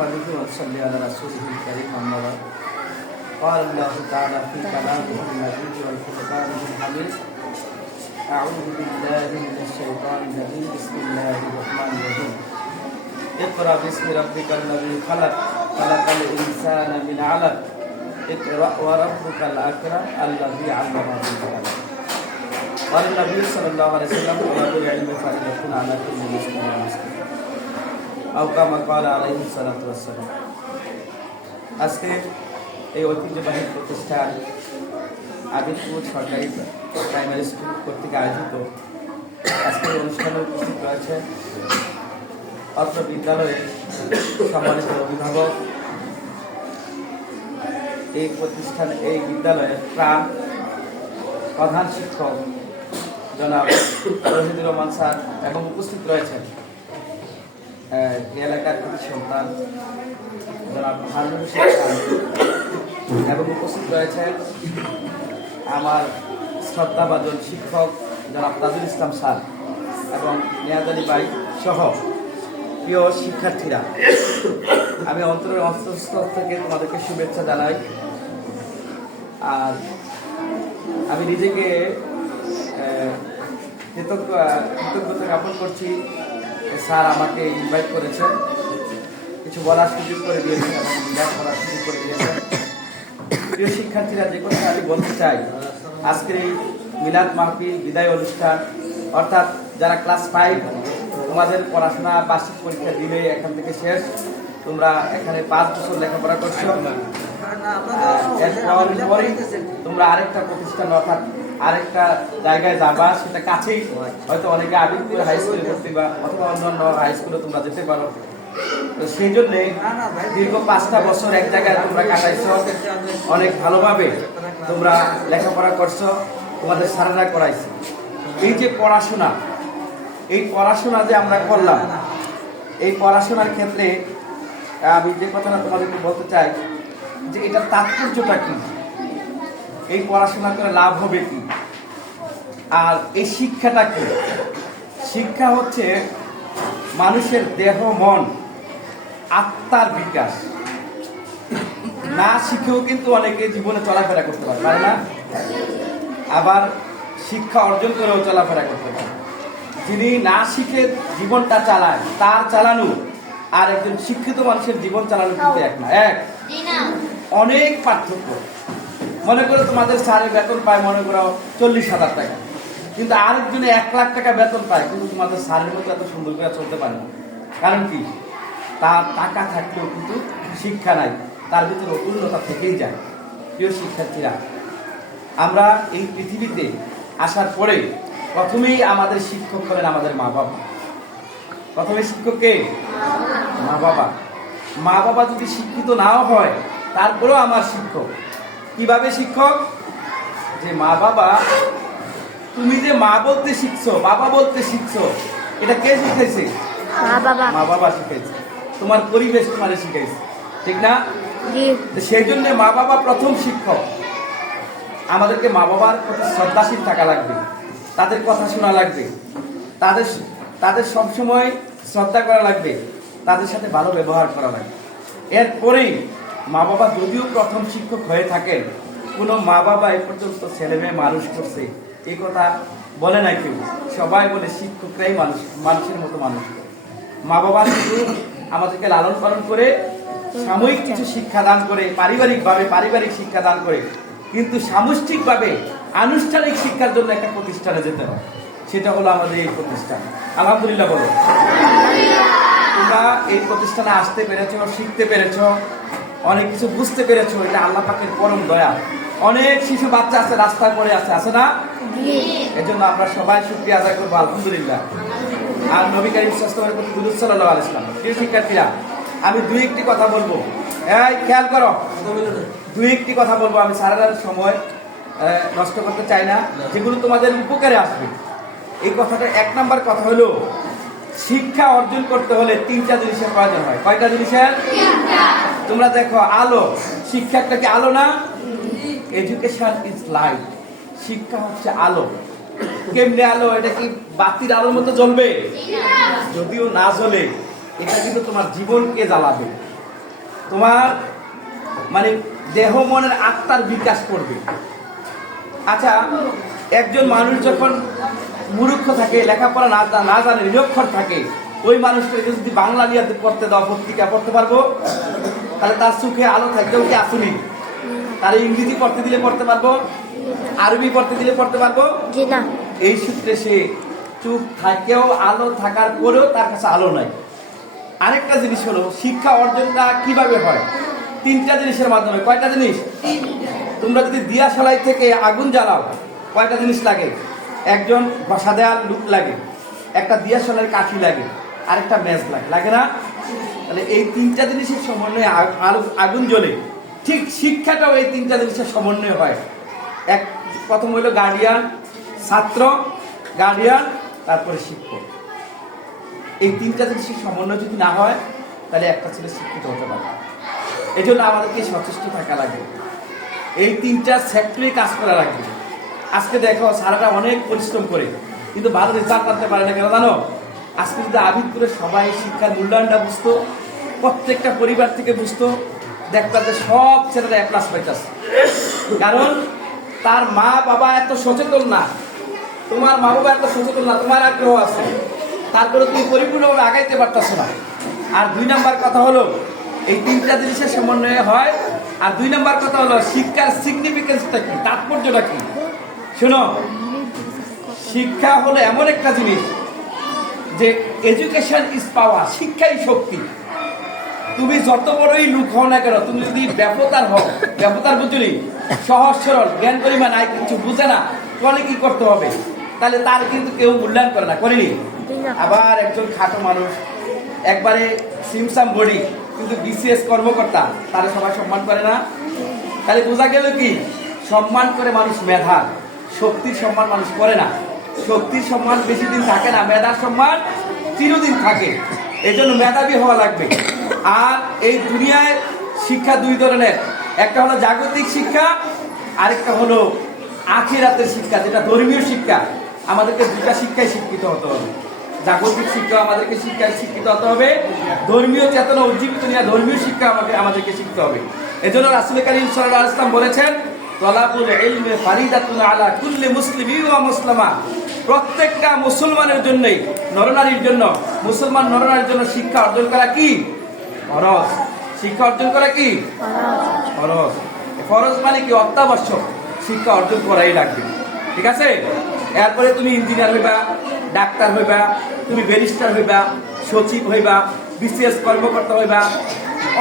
نحمده ونصلي على رسوله الكريم أما بعد قال الله تعالى في كلامه المجيد والفرقان الحميد أعوذ بالله من الشيطان الرجيم بسم الله الرحمن الرحيم اقرأ باسم ربك الذي خلق خلق الإنسان من علق اقرأ وربك الأكرم الذي علم بالقلم قال النبي صلى الله عليه وسلم طلب العلم فريضة على كل مسلم ومسلم أو كما قال عليه الصلاة والسلام আজকে এই ঐতিহ্যবাহী প্রতিষ্ঠান আদিতপুর সরকারি প্রাইমারি স্কুল কর্তৃক আয়োজিত আজকের অনুষ্ঠানে উপস্থিত রয়েছে অত্র বিদ্যালয়ের সম্মানিত অভিভাবক, এই প্রতিষ্ঠান এই বিদ্যালয়ের প্রধান শিক্ষক জনাব রশিদুর রহমান স্যার এবং উপস্থিত রয়েছেন এলাকার কৃতি সন্তান জনাব হারুন স্যার এবং উপস্থিত রয়েছেন আমার শ্রদ্ধাভাজন শিক্ষক জনাব তাজুল ইসলাম স্যার এবং নিয়াজ আলী ভাই সহ প্রিয় শিক্ষার্থীরা, আমি অন্তরের অন্তঃস্থল থেকে তোমাদেরকে শুভেচ্ছা জানাই। আর আমি নিজেকে কৃতজ্ঞতা জ্ঞাপন করছি, স্যার আমাকে ইনভাইট করেছেন, কিছু বলার সুযোগ করে দিয়েছেন এবং ইনভাইট করার সুযোগ করে দিয়েছেন। প্রিয় শিক্ষার্থীরা, যে কথা আমি বলতে চাই, আজকের এই মিলাদ মাহফিল বিদায় অনুষ্ঠান, অর্থাৎ যারা ক্লাস 5 তোমাদের পড়াশোনা বার্ষিক পরীক্ষা দিলে এখান থেকে শেষ, তোমরা এখানে 5 বছর লেখাপড়া করছো, তোমরা আরেকটা প্রতিষ্ঠান অর্থাৎ আরেকটা জায়গায় যাবা, সেটা কাছেই, হয়তো অনেকে আদিতপুর হাই স্কুলে ভর্তি বা অথবা অন্যান্য হাই স্কুলে তোমরা যেতে পারো। তো সেই জন্যে দীর্ঘ 5টা বছর এক জায়গায় তোমরা কাটাইছো, অনেক ভালোভাবে তোমরা লেখাপড়া করছো, তোমাদের স্যারেরা করাইছে। এই যে পড়াশোনা, এই পড়াশোনা যে আমরা করলাম, এই পড়াশোনার ক্ষেত্রে আমি যে কথাটা তোমাদেরকে বলতে চাই যে এটার তাৎপর্যটা কি, এই পড়াশোনা করে লাভ হবে কি, আর এই শিক্ষাটা কি? শিক্ষা হচ্ছে মানুষের দেহ মন আত্মার বিকাশ। না শিখেও কিন্তু অনেকে জীবনে চলাফেরা করতে পারে না, আবার শিক্ষা অর্জন করেও চলাফেরা করতে পারে। যিনি না শিখে জীবনটা চালায়, তার চালানো আর একজন শিক্ষিত মানুষের জীবন চালানো কিন্তু এক না, অনেক পার্থক্য। মনে করো তোমাদের স্যারের বেতন পায় মনে করো 40,000 টাকা, কিন্তু আরেকজনে 1 লাখ টাকা বেতন পায়, কিন্তু তোমাদের স্যারের মতো এত সুন্দর করে চলতে পারে না। কারণ কি? তার টাকা থাকলেও কিন্তু শিক্ষা নাই, তার ভিতরে অপূর্ণতা থেকেই যায়। প্রিয় শিক্ষার্থীরা, আমরা এই পৃথিবীতে আসার পরে প্রথমেই আমাদের শিক্ষক হলেন আমাদের মা বাবা। প্রথমে শিক্ষককে মা বাবা। মা বাবা যদি শিক্ষিত নাও হয়, তারপরেও আমার শিক্ষক। কিভাবে শিক্ষক? যে মা বাবা, তুমি যে মা বলতে শিখছো, বাবা বলতে শিখছো, এটা কে শিখাইছে? মা বাবা শিখাইছে। তোমার পরিবেশ তোমারে শিখাইছে, ঠিক না? সেই জন্য মা বাবা প্রথম শিক্ষক। আমাদেরকে মা বাবার প্রতি শ্রদ্ধাশীল থাকা লাগবে, তাদের কথা শোনা লাগবে, তাদের সবসময় শ্রদ্ধা করা লাগবে, তাদের সাথে ভালো ব্যবহার করা লাগবে। এরপরেই মা বাবা যদিও প্রথম শিক্ষক হয়ে থাকেন, কোনো মা বাবা এ পর্যন্ত ছেলে মেয়ে মানুষ করছে এই কথা বলে না কেউ। সবাই বলে শিক্ষকরাই মানুষের মতো মানুষ করে। মা বাবা শুধু আমাদেরকে লালন পালন করে, সাময়িক কিছু শিক্ষা দান করে, পারিবারিক শিক্ষা দান করে, কিন্তু সামষ্টিকভাবে আনুষ্ঠানিক শিক্ষার জন্য একটা প্রতিষ্ঠানে যেতে হয়। সেটা হলো আমাদের এই প্রতিষ্ঠান। আলহামদুলিল্লাহ বলো। তোমরা এই প্রতিষ্ঠানে আসতে পেরেছো, শিখতে পেরেছো, অনেক কিছু বুঝতে পেরেছো, এটা আল্লাহ পাকের পরম দয়া। অনেক শিশু বাচ্চা আছে রাস্তায় পড়ে আছে না? এজন্য আমরা সবাই শুকরিয়া আদায় করবো, আলহামদুলিল্লাহ। আর নবী কারীম সাল্লাল্লাহু আলাইহি ওয়াসাল্লাম দুরূদ সাল্লাল্লাহু আলাইহি ওয়াসাল্লাম। প্রিয় শিক্ষার্থীরা, আমি 2-1টি কথা বলবো, এই খেয়াল করো, 2-1টি কথা বলবো। আমি সারা সময় নষ্ট করতে চাই না, যেগুলো তোমাদের উপকারে আসবে। এই কথাটা 1 নাম্বার কথা হলো, শিক্ষা অর্জন করতে হলে 3টা জিনিসের প্রয়োজন হয়। কয়টা জিনিসের? তোমরা দেখো, আলো, শিক্ষা একটা কি আলো না? Education is light. শিক্ষা হচ্ছে আলো। কেমনে আলো? এটা কি বাতির আলোর মতো জ্বলবে? যদিও না জ্বলে, এটা কিন্তু তোমার জীবনকে জ্বালাবে। তোমার মানে দেহ মনের আত্মার বিকাশ করবে। আচ্ছা, একজন মানুষ যখন মূর্খ থাকে, লেখাপড়া না জানে, নিরক্ষর থাকে, ওই মানুষটাকে যদি বাংলা নিয়ে পড়তে দাও, পত্রিকা পড়তে পারবো? তাহলে তার চোখে আলো থাকলেও কি আসুনি? তার ইংরেজি পড়তে দিলে পড়তে পারবো? আরবি পড়তে দিলে পড়তে পারবো? এই সূত্রে সে চুপ থাকেও, আলো থাকার পরেও তার কাছে আলো নাই। আরেকটা জিনিস হলো, শিক্ষা অর্জনটা কিভাবে হয়? 3টা জিনিসের মাধ্যমে। কয়টা জিনিস? তোমরা যদি দিয়াশালাই থেকে আগুন জ্বালাও, কয়টা জিনিস লাগে? একজন ঘষা দেওয়ার লুক লাগে, একটা দিয়াশালার কাঠি লাগে, আরেকটা ম্যাচ লাগে, লাগে না? তাহলে এই 3টা জিনিসের সমন্বয়ে আগুন জ্বলে। ঠিক শিক্ষাটাও এই 3টা জিনিসের সমন্বয় হয়। প্রথম হইলো গার্ডিয়ান, ছাত্র, গার্ডিয়ান, তারপরে শিক্ষক। এই 3টা জিনিসের সমন্বয় যদি না হয়, তাহলে একটা ছেলে শিক্ষিত হতে পারে। এই জন্য আমাদেরকে সচেষ্ট থাকা লাগে, এই 3টা সেক্টরে কাজ করা লাগবে। আজকে দেখো সারাটা অনেক পরিশ্রম করে কিন্তু ভালো রেজাল্ট আনতে পারে না, কেন জানো? আজকে যদি আবিদপুরে সবাই শিক্ষার মূল্যায়নটা বুঝতো, প্রত্যেকটা পরিবার থেকে বুঝতো, দেখতাম যে সব ছেলেরা A+ পাইতেছে। কারণ তার মা বাবা এত সচেতন না, তোমার মা বাবা এত সচেতন না, তোমার আগ্রহ আছে, তারপরে তুমি পরিপূর্ণভাবে আগাইতে পারতেছো না। আর 2 নাম্বার কথা হলো, এই 3টা জিনিসের সমন্বয়ে হয়। আর 2 নাম্বার কথা হলো, শিক্ষার সিগনিফিকেন্সটা কি, তাৎপর্যটা কি? শোনো, শিক্ষা হলো এমন একটা জিনিস যে এডুকেশন ইজ পাওয়ার, শিক্ষাই শক্তি। তুমি যত বড়ই লোক হও না কেন, তুমি যদি ব্যাপতার হও, ব্যাপতার বুঝলি, সহজ সরল, জ্ঞান পরিমাণ আয় কিছু বুঝে না, তাহলে কি করতে হবে? তাহলে তার কিন্তু কেউ মূল্যায়ন করে না, করেনি? আবার একজন খাটো মানুষ, একবারে সিমসাম বডি, কিন্তু BCS কর্মকর্তা, তারা সবাই সম্মান করে না? তাহলে বোঝা গেল কি, সম্মান করে মানুষ মেধা, শক্তির সম্মান মানুষ করে না। শক্তির সম্মান বেশি দিন থাকে না, মেধার সম্মান চিরদিন থাকে। এই জন্য মেধাবী হওয়া লাগবে। আর এই দুনিয়ায় শিক্ষা 2 ধরনের, একটা হলো জাগতিক শিক্ষা, আরেকটা হলো আখিরাতের শিক্ষা, যেটা ধর্মীয় শিক্ষা। আমাদেরকে 2টা শিক্ষায় শিক্ষিত হতে হবে। জাগতিক শিক্ষা আমাদেরকে শিক্ষায় শিক্ষিত হতে হবে, ধর্মীয় চেতনা উজ্জীবিত নিয়ে ধর্মীয় শিক্ষা আমাদেরকে শিখতে হবে। এজন্য রাসূল কারীম সাল্লাল্লাহু আলাইহি ওয়াসাল্লাম বলেছেন, তলাবুল ইলমি ফারিদাতুন আলা কুল্লি মুসলিমিন ওয়া মুসলিমা। প্রত্যেকটা মুসলমানের জন্যই, নরনারীর জন্য, মুসলমান নরনারীর জন্য শিক্ষা অর্জন করা কি ফরজ। শিক্ষা অর্জন করা কি ফরজ। ফরজ মানে কি? অত্যাবশ্যক। শিক্ষা অর্জন করাই লাগবে, ঠিক আছে? এরপরে তুমি ইঞ্জিনিয়ার হইবা, ডাক্তার হইবা, তুমি ব্যারিস্টার হইবা, সচিব হইবা, BCS কর্মকর্তা হইবা,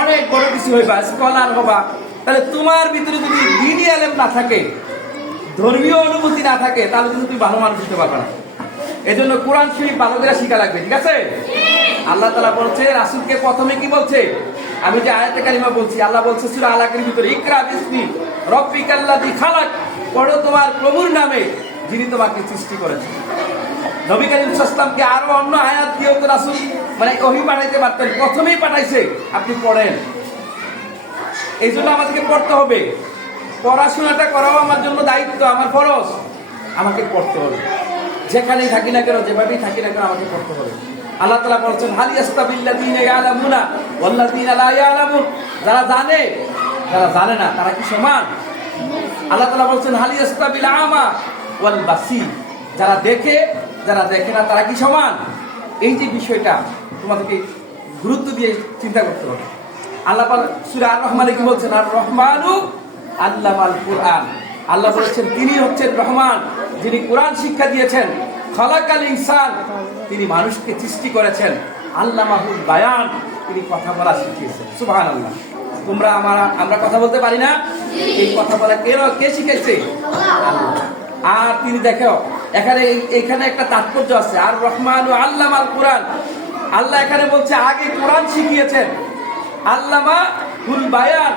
অনেক বড় কিছু হইবা, স্কলার হবা। তাহলে তোমার ভিতরে যদি দ্বীনি ইলম না থাকে, ধর্মীয় অনুভূতি না থাকে, তাহলে কিন্তু তুমি ভালো মানুষ হতে পারবে না। এই জন্য কোরআন শরীফ ভালো করে শিখা লাগবে, ঠিক আছে? আল্লাহ তাআলা বলছে, রাসূলকে প্রথমে কি বলছে? আমি যে আয়াতে কারিমা বলছি, আল্লাহ বলছে সূরা আলাকের ভিতরে, ইকরা বিসমি রাব্বিকাল্লাযী খালাক, পড়ো তোমার প্রভুর নামে যিনি তোমাকে সৃষ্টি করেছেন। নবী করিম সাল্লাল্লাহু আলাইহি ওয়াসাল্লামকে আরো অন্য আয়াত দিয়েও তো রাসূল মানে ওহী পাঠাইতে পারতেন, প্রথমেই পাঠাইছে, আপনি পড়েন। এই জন্য আমাদেরকে পড়তে হবে। পড়াশোনাটা করাও আমার জন্য দায়িত্ব, আমার ফরজ, আমাকে পড়তে হবে। যেখানেই থাকি না কেন, যেভাবেই থাকি না কেন, আমাকে পড়তে হবে। আল্লাহ তাআলা বলছেন, হাল ইয়াস্তাবিল্লাযীনা ইয়ালামুনা ওয়াল্লাযীনা লা ইয়ালামুন। যারা জানে, যারা জানে না, তারা কি সমান? আল্লাহ তাআলা বলছেন, হাল ইয়াস্তাবিল আমা ওয়াল বাসীর। যারা দেখে, যারা দেখে না, তারা কি সমান? এই যে বিষয়টা তোমাদেরকে গুরুত্ব দিয়ে চিন্তা করতে হবে। আল্লাহ সূরা আর-রহমানে কি বলছেন? আর রহমানু আল্লামাল কুরআন। আল্লাহ বলেছেন, তিনি হচ্ছেন রহমান, যিনি কোরআন শিক্ষা দিয়েছেন। খালাকাল ইনসান, তিনি মানুষকে সৃষ্টি করেছেন। আল্লামাহুল বায়ান, তিনি কথা বলা শিখিয়েছেন। সুবহানাল্লাহ। আমরা কথা বলতে পারি না, এই কথা বলা কে শিখাইছে? আল্লাহ। আর তিনি দেখো এখানে একটা তাৎপর্য আছে, আর রহমানু আল্লামাল কুরআন। আল্লাহ এখানে বলছে আগে কোরআন শিখিয়েছেন, আল্লামা হুল বায়ান,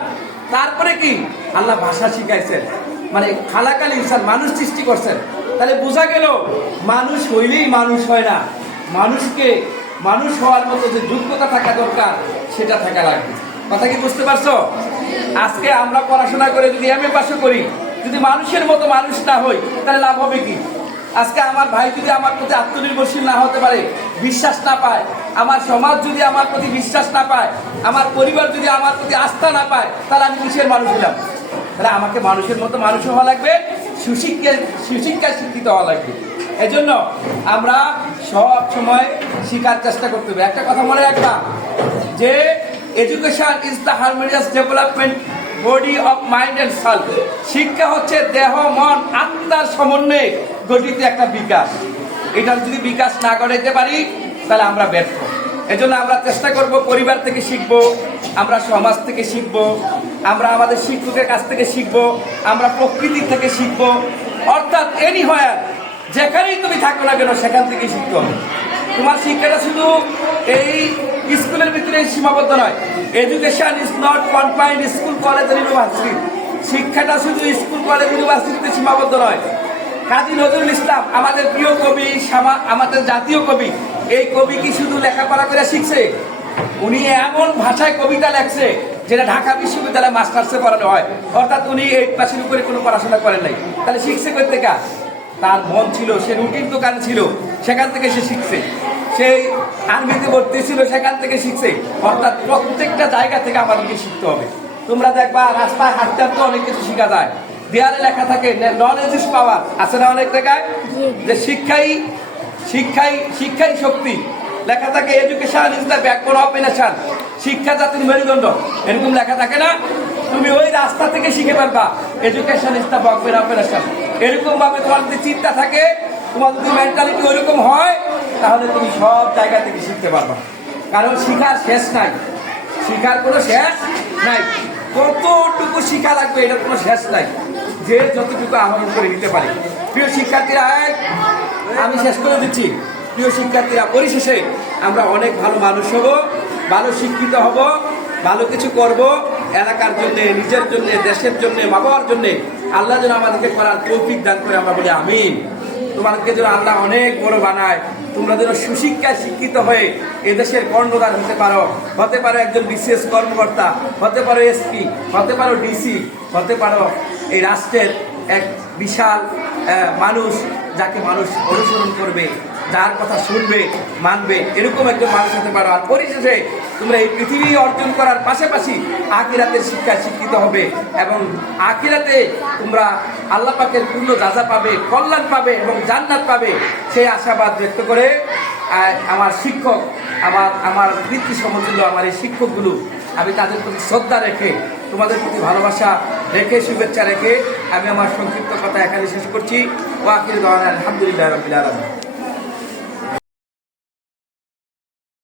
তারপরে কি আল্লাহ ভাষা শিখাইছেন। মানে খালাকাল ইনসান, মানুষ সৃষ্টি করছেন। তাহলে বোঝা গেল মানুষ হইলেই মানুষ হয় না, মানুষকে মানুষ হওয়ার মতো যে যোগ্যতা থাকা দরকার সেটা থাকা লাগবে। কথা কি বুঝতে পারছো? আজকে আমরা পড়াশোনা করে যদি MA পাস করি, যদি মানুষের মতো মানুষ না হই, তাহলে লাভ হবে কি? আজকে আমার ভাই যদি আমার প্রতি আত্মনির্ভরশীল না হতে পারে, বিশ্বাস না পায়, আমার সমাজ যদি আমার প্রতি বিশ্বাস না পায়, আমার পরিবার যদি আমার প্রতি আস্থা না পায়, তাহলে আমি কিসের মানুষ হলাম? তাহলে আমাকে মানুষের মতো মানুষ হওয়া লাগবে, সুশিক্ষায় শিক্ষিত হওয়া লাগবে। এজন্য আমরা সব সময় শিখার চেষ্টা করতে হবে। একটা কথা মনে রাখবা যে education is the harmonious development body of mind and soul. শিক্ষা হচ্ছে দেহ, মন, আত্মার সমন্বয়ে গঠিত একটা বিকাশ। এটার যদি বিকাশ না করাইতে পারি তাহলে আমরা ব্যর্থ। এজন্য আমরা চেষ্টা করব পরিবার থেকে শিখব, আমরা সমাজ থেকে শিখব, আমরা আমাদের শিক্ষকের কাছ থেকে শিখব, আমরা প্রকৃতি থেকে শিখব। অর্থাৎ এনিহোয়ার, যেখানেই তুমি থাকো না কেন সেখান থেকেই শিখতে হবে। তোমার শিক্ষাটা শুধু এই স্কুলের ভিতরে সীমাবদ্ধ নয়। Education is not confined school, college, university. শিক্ষাটা শুধু স্কুল, কলেজ, ইউনিভার্সিটিতে সীমাবদ্ধ নয়। কাজী নজরুল ইসলাম আমাদের প্রিয় কবি, আমাদের জাতীয় কবি, এই কবি কি শুধু লেখাপড়া করে শিখছে? উনি এমন ভাষায় কবিতা লেখছে যেটা ঢাকা বিশ্ববিদ্যালয়ে মাস্টার্সে পড়ানো হয়। অর্থাৎ উনি 8 পাসের উপরে কোনো পড়াশোনা করেন নাই। তাহলে শিখছে কই থেকে? তার মন ছিল, সে রুটির দোকান ছিল, সেখান থেকে সে শিখছে। সেই আর্মিতে ভর্তি ছিল, সেখান থেকে শিখছে। অর্থাৎ প্রত্যেকটা জায়গা থেকে আমাদেরকে শিখতে হবে। তোমরা দেখবা রাস্তায় হাঁটতে হাঁটতে অনেক কিছু শেখা যায়। দেয়ালে লেখা থাকে নলেজ ইজ পাওয়ার, আছে না অনেক জায়গায় যে শিক্ষাই শক্তি। লেখা থাকে education is the backbone of a nation, শিক্ষা জাতির মেরুদণ্ড, এরকম লেখা থাকে না? তুমি ওই রাস্তা থেকে শিখে পারবা education is the backbone of a nation. এরকম ভাবে তোমার যদি চিন্তা থাকে, তোমার যদি মেন্টালিটি ওইরকম হয়, তাহলে তুমি সব জায়গা থেকে শিখতে পারবা। কারণ শিখার শেষ নাই, শিখার কোনো শেষ নাই। কতটুকু শিখা লাগবে এটার কোনো শেষ নাই, যে যতটুকু আহরণ করে নিতে পারে। প্রিয় শিক্ষার্থীরা, আমি শেষ করে দিচ্ছি। প্রিয় শিক্ষার্থীরা, পরিশেষে আমরা অনেক ভালো মানুষ হব, ভালো শিক্ষিত হব, ভালো কিছু করব এলাকার জন্য, নিজের জন্য, দেশের জন্য, মা বাবার জন্য। আল্লাহ যেন আমাদেরকে করার তৌফিক দান করে, আমরা বলি আমিন। তোমাদেরকে যেন আল্লাহ অনেক বড় বানায়, তোমরা যেন সুশিক্ষায় শিক্ষিত হয়ে এদেশের কর্ণধার হতে পারো একজন বিশেষ কর্মকর্তা, হতে পারো এসপি, হতে পারো ডিসি, হতে পারো এই রাষ্ট্রের এক বিশাল মানুষ, যাকে মানুষ অনুসরণ করবে, যার কথা শুনবে, মানবে, এরকম একজন মানুষ হতে পারো। আর পরিশেষে তোমরা এই পৃথিবী অর্জন করার পাশাপাশি আখিরাতের শিক্ষায় শিক্ষিত হবে এবং আখিরাতে তোমরা আল্লাহ পাকের পূর্ণ যাজা পাবে, কল্যাণ পাবে এবং জান্নাত পাবে, সেই আশাবাদ ব্যক্ত করে আমার শিক্ষক, আমার বৃত্তি সমতুল্য আমার এই শিক্ষকগুলো, আমি তাদের প্রতি শ্রদ্ধা রেখে, তোমাদের প্রতি ভালোবাসা রেখে, শুভেচ্ছা রেখে আমি আমার সংক্ষিপ্ত কথা এখানে শেষ করছি। ওয়া আখিরু দাওয়ানা আলহামদুলিল্লাহি রাব্বিল আলামিন।